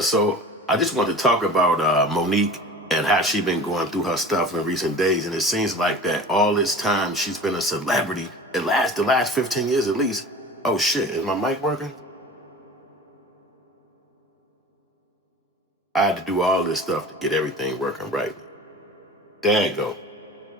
Yeah, so I just wanted to talk about Monique and how she been going through her stuff in recent days, and it seems like that all this time she's been a celebrity. The last 15 years at least. Oh shit, is my mic working? I had to do all this stuff to get everything working right. There you go.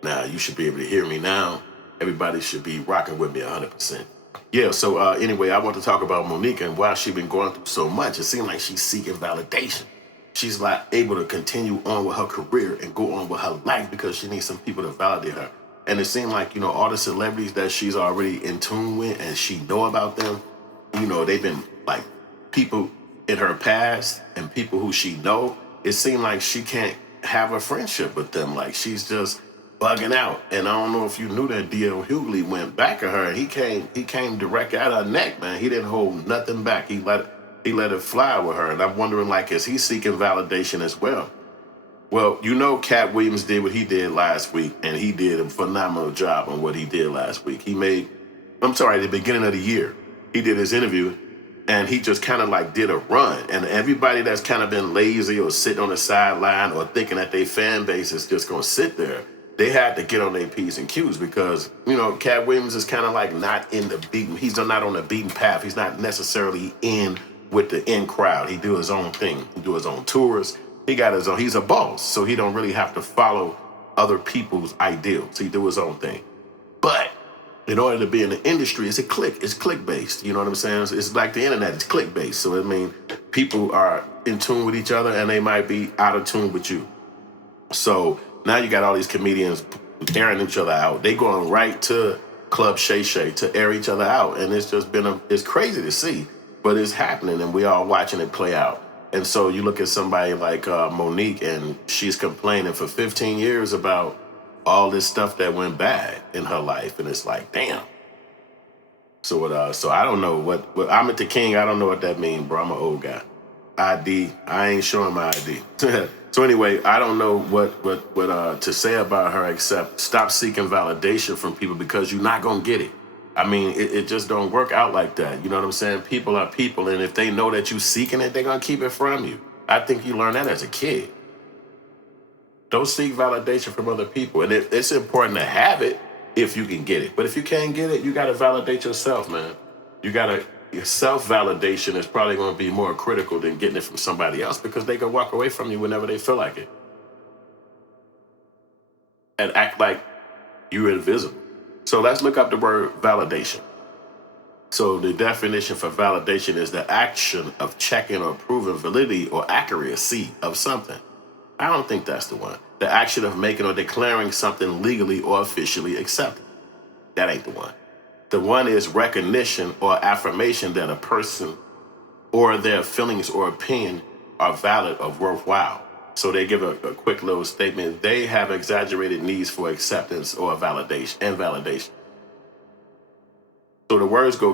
Now you should be able to hear me now. Everybody should be rocking with me 100%. Yeah, so anyway, I want to talk about Monique and why she been going through so much. It seems like she's seeking validation. She's like able to continue on with her career and go on with her life because she needs some people to validate her. And it seemed like, all the celebrities that she's already in tune with and she know about them, they've been like people in her past and people who she know. It seemed like she can't have a friendship with them. Like she's just bugging out. And I don't know if you knew that D.L. Hughley went back at her and he came direct at her neck, man. He didn't hold nothing back. He let it fly with her. And I'm wondering, like, is he seeking validation as well? Well, Cat Williams did what he did last week, and he did a phenomenal job on what he did last week. I'm sorry, at the beginning of the year, he did his interview, and he just kind of like did a run. And everybody that's kind of been lazy or sitting on the sideline or thinking that their fan base is just going to sit there, they had to get on their P's and Q's because, Cat Williams is kind of like not in the beaten, he's not on the beaten path. He's not necessarily in with the in crowd. He do his own thing. He do his own tours. He got his own, he's a boss, so he don't really have to follow other people's ideals. He do his own thing. But in order to be in the industry, it's click based. You know what I'm saying? It's like the internet, it's click based. So I mean, people are in tune with each other and they might be out of tune with you. So now you got all these comedians airing each other out. They going right to Club Shay Shay to air each other out. And it's just it's crazy to see, but it's happening and we all watching it play out. And so you look at somebody like Monique and she's complaining for 15 years about all this stuff that went bad in her life. And it's like, damn. So I don't know what I'm at the king. I don't know what that means, bro. I'm an old guy. ID. I ain't showing my ID. So anyway, I don't know what to say about her except stop seeking validation from people because you're not gonna get it. I mean, it just don't work out like that. You know what I'm saying? People are people, and if they know that you're seeking it, they're gonna keep it from you. I think you learn that as a kid. Don't seek validation from other people, and it's important to have it if you can get it. But if you can't get it, you gotta validate yourself, man. Your self-validation is probably going to be more critical than getting it from somebody else because they can walk away from you whenever they feel like it and act like you're invisible. So let's look up the word validation. So the definition for validation is the action of checking or proving validity or accuracy of something. I don't think that's the one. The action of making or declaring something legally or officially accepted. That ain't the one. The one is recognition or affirmation that a person or their feelings or opinion are valid or worthwhile. So they give a quick little statement. They have exaggerated needs for acceptance or validation and validation. So the words go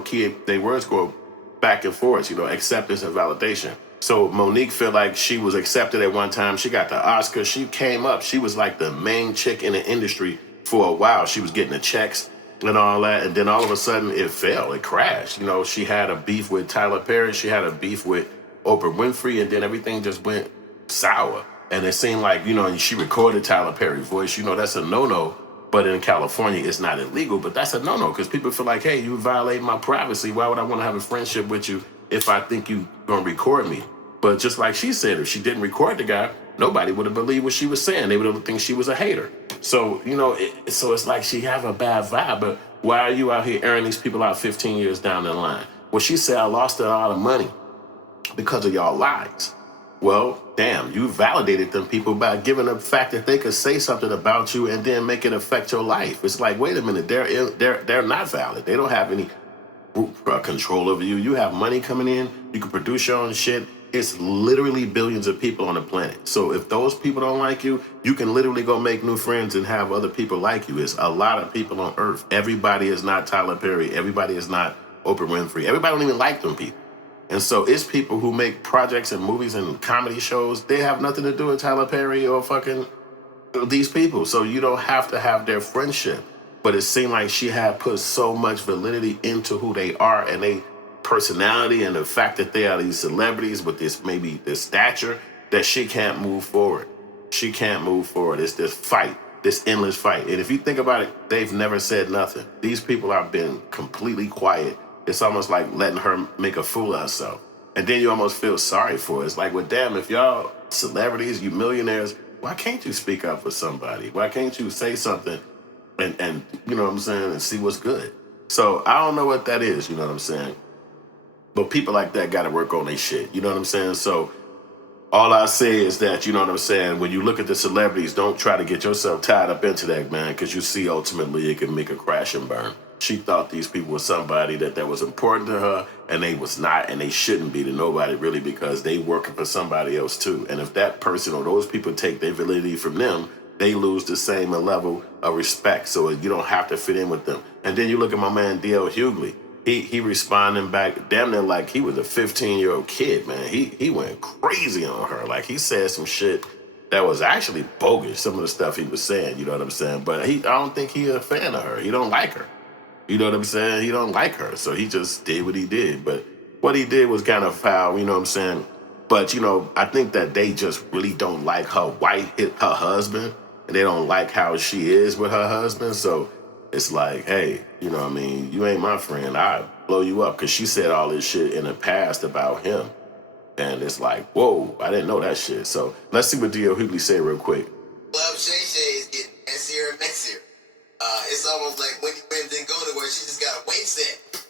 back and forth, acceptance and validation. So Monique felt like she was accepted at one time. She got the Oscar. She came up. She was like the main chick in the industry for a while. She was getting the checks and all that. And then all of a sudden it fell. It crashed. She had a beef with Tyler Perry. She had a beef with Oprah Winfrey. And then everything just went sour. And it seemed like, she recorded Tyler Perry's voice. That's a no-no. But in California, it's not illegal. But that's a no-no because people feel like, hey, you violate my privacy. Why would I want to have a friendship with you if I think you going to record me? But just like she said, if she didn't record the guy, nobody would have believed what she was saying. They would have think she was a hater. So, so it's like she have a bad vibe. But why are you out here airing these people out 15 years down the line? Well, she said, I lost a lot of money because of y'all lies. Well, damn, you validated them people by giving the fact that they could say something about you and then make it affect your life. It's like, wait a minute, they're not valid. They don't have any control over you. You have money coming in. You can produce your own shit. It's literally billions of people on the planet. So if those people don't like you, you can literally go make new friends and have other people like you. It's a lot of people on earth. Everybody is not Tyler Perry. Everybody is not Oprah Winfrey. Everybody don't even like them people. And so it's people who make projects and movies and comedy shows. They have nothing to do with Tyler Perry or fucking these people. So you don't have to have their friendship. But it seemed like she had put so much validity into who they are and they personality and the fact that they are these celebrities with this maybe this stature that she can't move forward. She can't move forward. It's this fight, this endless fight. And if you think about it, they've never said nothing. These people have been completely quiet. It's almost like letting her make a fool of herself. And then you almost feel sorry for it. It's like, well, damn, if y'all celebrities, you millionaires, why can't you speak up for somebody? Why can't you say something and you know what I'm saying, and see what's good? So I don't know what that is, you know what I'm saying? But people like that got to work on their shit, you know what I'm saying? So all I say is that, you know what I'm saying, when you look at the celebrities, don't try to get yourself tied up into that, man, because you see ultimately it can make a crash and burn. She thought these people were somebody that was important to her, and they was not, and they shouldn't be to nobody really, because they working for somebody else too. And if that person or those people take their validity from them, they lose the same level of respect. So you don't have to fit in with them. And then you look at my man D.L. Hughley. He responding back damn near like he was a 15-year-old kid, man. He went crazy on her. Like he said some shit that was actually bogus, some of the stuff he was saying, you know what I'm saying? But I don't think he's a fan of her. He don't like her. You know what I'm saying? He don't like her. So he just did what he did. But what he did was kind of foul, you know what I'm saying? But, you know, I think that they just really don't like her her husband, and they don't like how she is with her husband. So it's like, hey, you know what I mean? You ain't my friend. I'll blow you up, because she said all this shit in the past about him. And it's like, whoa, I didn't know that shit. So let's see what D.L. Hughley said real quick. Love Shay Shay is getting messier and messier. It's almost like Wendy Williams didn't go to where she just got a weight set.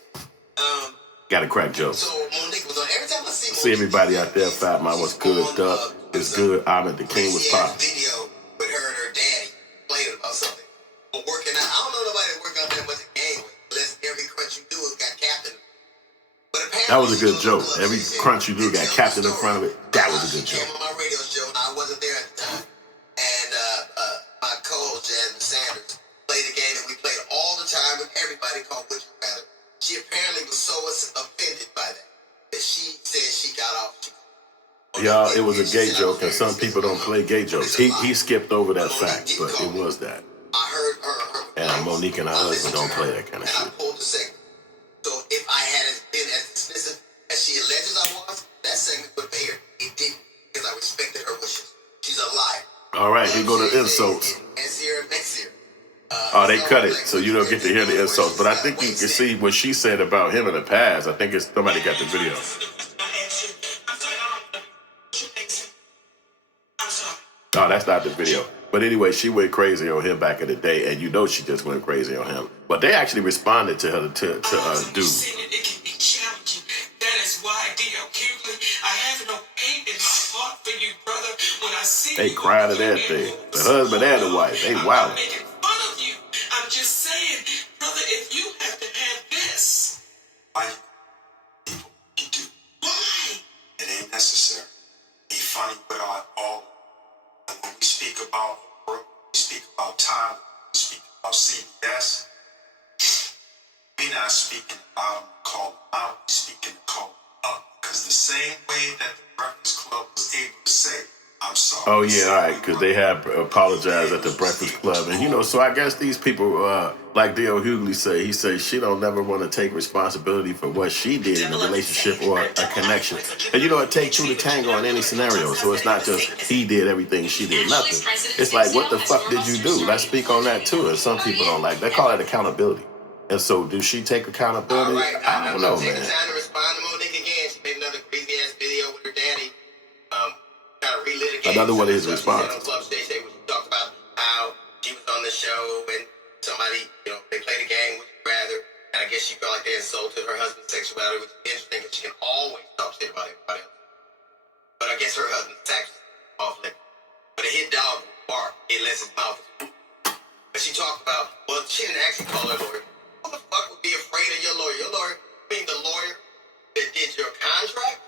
Got a crack joke. So Monique was on. Every time I see Monique, see everybody out there, Fat Man was good, Duck. It's good. Ahmed the King was popping. Video with her and her daddy playing about something. But working out, I don't know nobody that work out that much a game with. Unless every crunch you do has got captain. But apparently that was a good joke. Every crunch you do got captain in front of it. That was a good joke. Came on my radio show, and I wasn't there at the time. And my co-host Jasmine Sanders played a game that we played all the time with everybody called Would You Rather. She apparently was so offended by that she said she got off. Y'all, it was a gay joke, and some people don't play gay jokes. He skipped over that fact, but it was that. I heard her. And Monique and her husband don't play that kind of shit. I pulled the segment. So if I had been as dismissive as she alleges I was, that segment would have aired. It didn't, because I respected her wishes. She's a liar. All right, here go the insults. Oh, they cut it, so you don't get to hear the insults. But I think you can see what she said about him in the past. I think it's somebody got the video. Oh, that's not the video. But anyway, she went crazy on him back in the day, and you know she just went crazy on him. But they actually responded to her to dude. They cried at everything. The husband and the wife, they wild. I'm just saying, brother, if you have to have this, why people can do? Why? It ain't necessary. Be funny with all. And when we speak about work, we speak about time, we speak about CBS, we're not speaking about them call them out, we're speaking to call them up. Because the same way that the Breakfast Club was able to say, I'm sorry. Oh, yeah, all right, because they have apologized at the Breakfast Club. And, you know, so I guess these people, like D.L. Hughley say, he says she don't never want to take responsibility for what she did in a relationship or a connection. And, you know, it takes two to tango in any scenario. So it's not just he did everything, she did nothing. It's like, what the fuck did you do? Let's speak on that, too. And some people don't like that. They call it accountability. And so, do she take accountability? Right, I don't know, man. Time to respond to Monique again. She made another crazy-ass video with her daddy. Kind of relitigate another one of his responses. On Club Stage Day, when she talked about how she was on the show and somebody, you know, they played a game, would you rather? And I guess she felt like they insulted her husband's sexuality, which is interesting because she can always talk shit about everybody else. But I guess her husband's actually off limits. But a hit dog bark, it lets his mouth. But she talked about, well, she didn't actually call her lawyer. Who the fuck would be afraid of your lawyer? Your lawyer, I mean the lawyer that did your contract?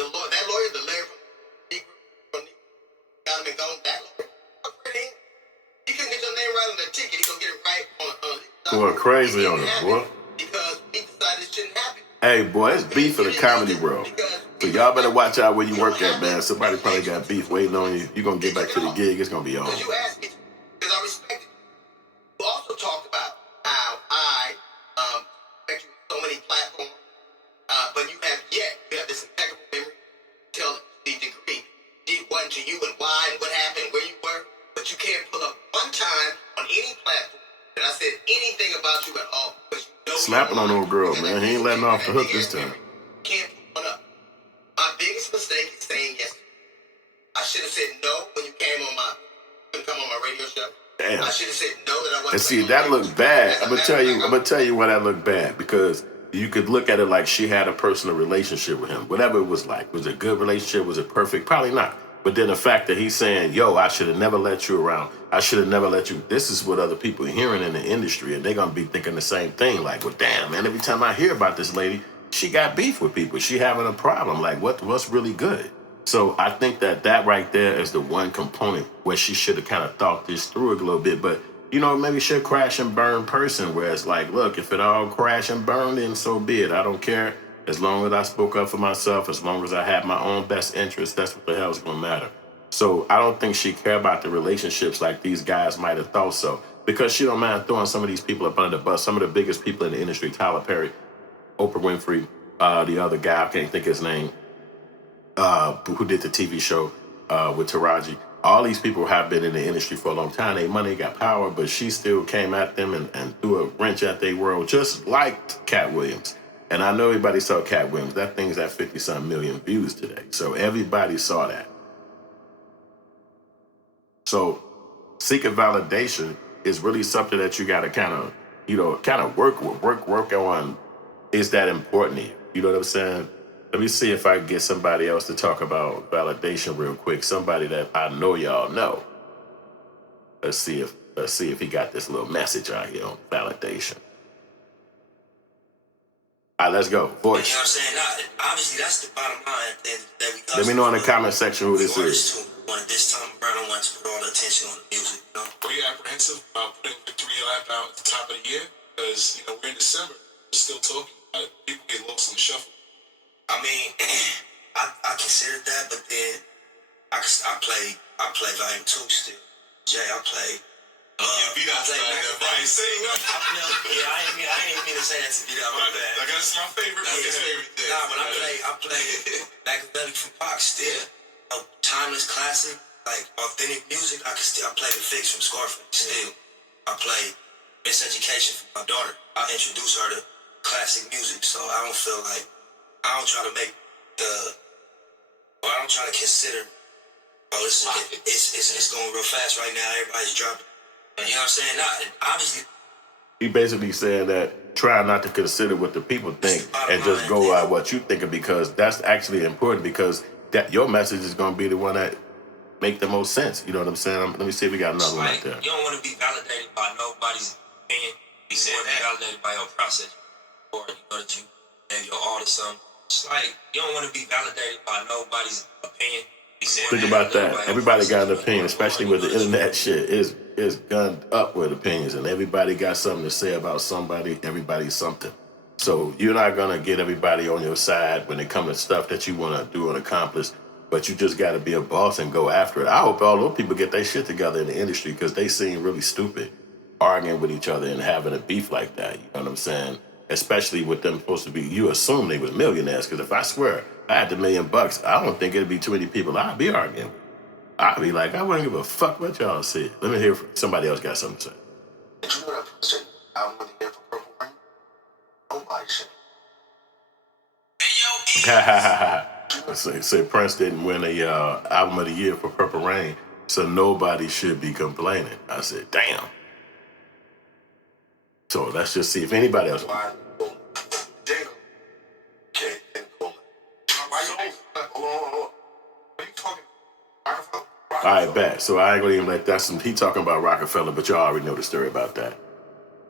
That lawyer, the lawyer from the got him and gone that lawyer. Fuck for him. He couldn't get your name right on the ticket. He gonna get it right on Going crazy on it, boy. Because he decided it shouldn't happen. Hey, boy, it's beef in the comedy world. So y'all better watch out where you work at, man. Somebody probably got beef waiting on you. You're going to get back to the gig. It's going to be on. Because you asked me to. Because I respected you. You also talked about how I respect you on so many platforms. happened to you and why and what happened, where you were, but you can't pull up one time on any platform that I said anything about you at all. Snapping on old girl, man. He ain't letting off the hook this time. Can't pull one up. My biggest mistake is saying yes. I should have said no when you came on my radio show. Damn. I should have said no that I wasn't. And see, that looked bad. I'm gonna tell you why that looked bad, because you could look at it like she had a personal relationship with him. Whatever it was like. Was it a good relationship? Was it perfect? Probably not. But then the fact that he's saying, yo, I should have never let you around. I should have never let you. This is what other people are hearing in the industry, and they're going to be thinking the same thing. Like, well, damn, man, every time I hear about this lady, she got beef with people. She having a problem. Like, what's really good? So I think that right there is the one component where she should have kind of thought this through a little bit. But, you know, maybe she's a crash and burn person where it's like, look, if it all crash and burn, then so be it. I don't care. As long as I spoke up for myself, as long as I had my own best interest, that's what the hell is going to matter. So I don't think she care about the relationships like these guys might have thought so. Because she don't mind throwing some of these people up under the bus. Some of the biggest people in the industry, Tyler Perry, Oprah Winfrey, the other guy, I can't think his name, who did the TV show with Taraji. All these people have been in the industry for a long time. They money, got power, but she still came at them and threw a wrench at their world, just like Cat Williams. And I know everybody saw Cat Williams. That thing's at 50-some million views today. So everybody saw that. So seeking validation is really something that you got to kind of work on. Is that important to you? You know what I'm saying? Let me see if I can get somebody else to talk about validation real quick. Somebody that I know y'all know. Let's see if he got this little message out here on validation. All right, let's go. Voice. You know what I'm saying? Obviously, that's the bottom line. Let me know in the comment section who this is. This time around, I want to put all the attention on the music. You know? Were you apprehensive about putting Victory Lap out at the top of the year? Because, we're in December. We're still talking about it. People get lost in the shuffle. I mean, I considered that, but then I play Volume 2 still. Jay, I play. I ain't mean to say that to beat out my bad. Like, that's my favorite. That's his favorite thing. Nah, but I play Machiavelli from Pac still. Timeless classic, like authentic music. I play The Fix from Scarface still. I play Miseducation for my daughter. I introduce her to classic music, so I don't feel like I don't try to consider. It's going real fast right now. Everybody's dropping. You know what I'm saying? Obviously. He basically saying that try not to consider what the people think and just go by what you think, because that's actually important, because that your message is going to be the one that make the most sense. You know what I'm saying? Let me see if we got another one out there. You don't want to be validated by nobody's opinion. You want to be validated by your process, or that you gave your all to something. It's like you don't want to be validated by nobody's opinion. Think about that. Everybody got an opinion, especially with the internet shit. It's gunned up with opinions, and everybody got something to say about somebody. Everybody's something. So you're not gonna get everybody on your side when it comes to stuff that you want to do and accomplish. But you just got to be a boss and go after it. I hope all those people get their shit together in the industry, because they seem really stupid arguing with each other and having a beef like that. You know what I'm saying? Especially with them supposed to be, you assume they was millionaires. Because if I swear I had $1 million, I don't think it'd be too many people I'd be arguing with. I'd be like, I wouldn't give a fuck what y'all said. Let me hear from somebody else got something to say. Did you know that people say album of the year for Purple Rain? Nobody should. Say Prince didn't win a album of the year for Purple Rain, so nobody should be complaining. I said, damn. So let's just see if anybody else. Why? Damn. Okay, cool. Why you? Hold on. What are you talking about? All right, bet. So I ain't gonna even let that. He talking about Rockefeller, but y'all already know the story about that.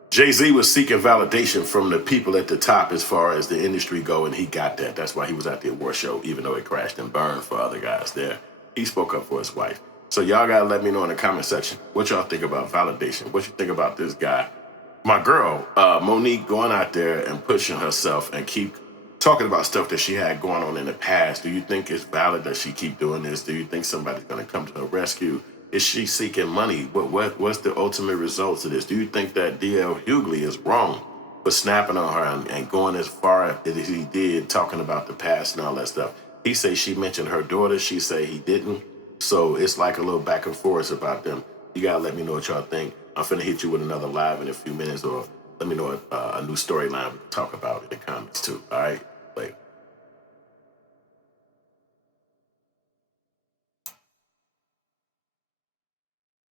Jay-Z was seeking validation from the people at the top as far as the industry go, and he got that. That's why he was at the award show, even though it crashed and burned for other guys there. He spoke up for his wife. So y'all gotta let me know in the comment section what y'all think about validation. What you think about this guy? My girl, Monique, going out there and pushing herself and keep talking about stuff that she had going on in the past. Do you think it's valid that she keep doing this? Do you think somebody's gonna come to her rescue? Is she seeking money? What's the ultimate results of this? Do you think that D.L. Hughley is wrong for snapping on her and going as far as he did, talking about the past and all that stuff? He say she mentioned her daughter. She say he didn't. So it's like a little back and forth about them. You gotta let me know what y'all think. I'm finna hit you with another live in a few minutes, or let me know a new storyline we can talk about in the comments too. All right.